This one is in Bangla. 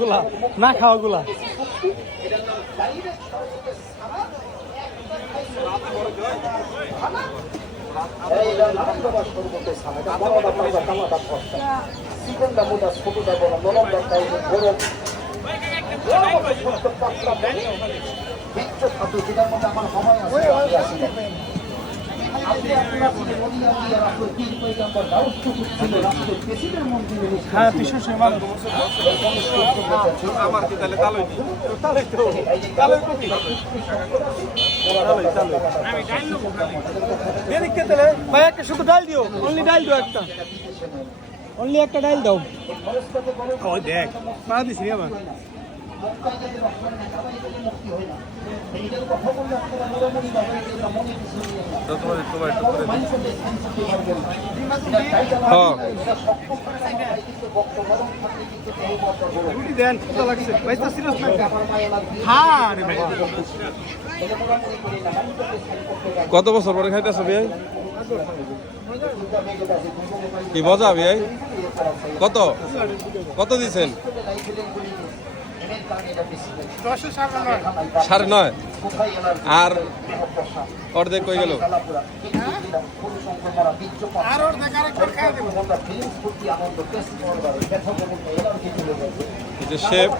গুলা না খাওয়া গুলা হ্যাঁ 300 মান আমার কি তাহলে তালই তো আমি ডাল নেব দেরি কে তাহলে ভাই একটা শুধু ডাল দিও অনলি ডাল দিও একটা অনলি একটা ডাল দাও ওই দেখ পা দিছি আমার কত বছর পরে খাইতেছ ভাই কি মজা ভাই কত কত দিচ্ছেন 9.5 আর অর্ধেক কই গেল শেফ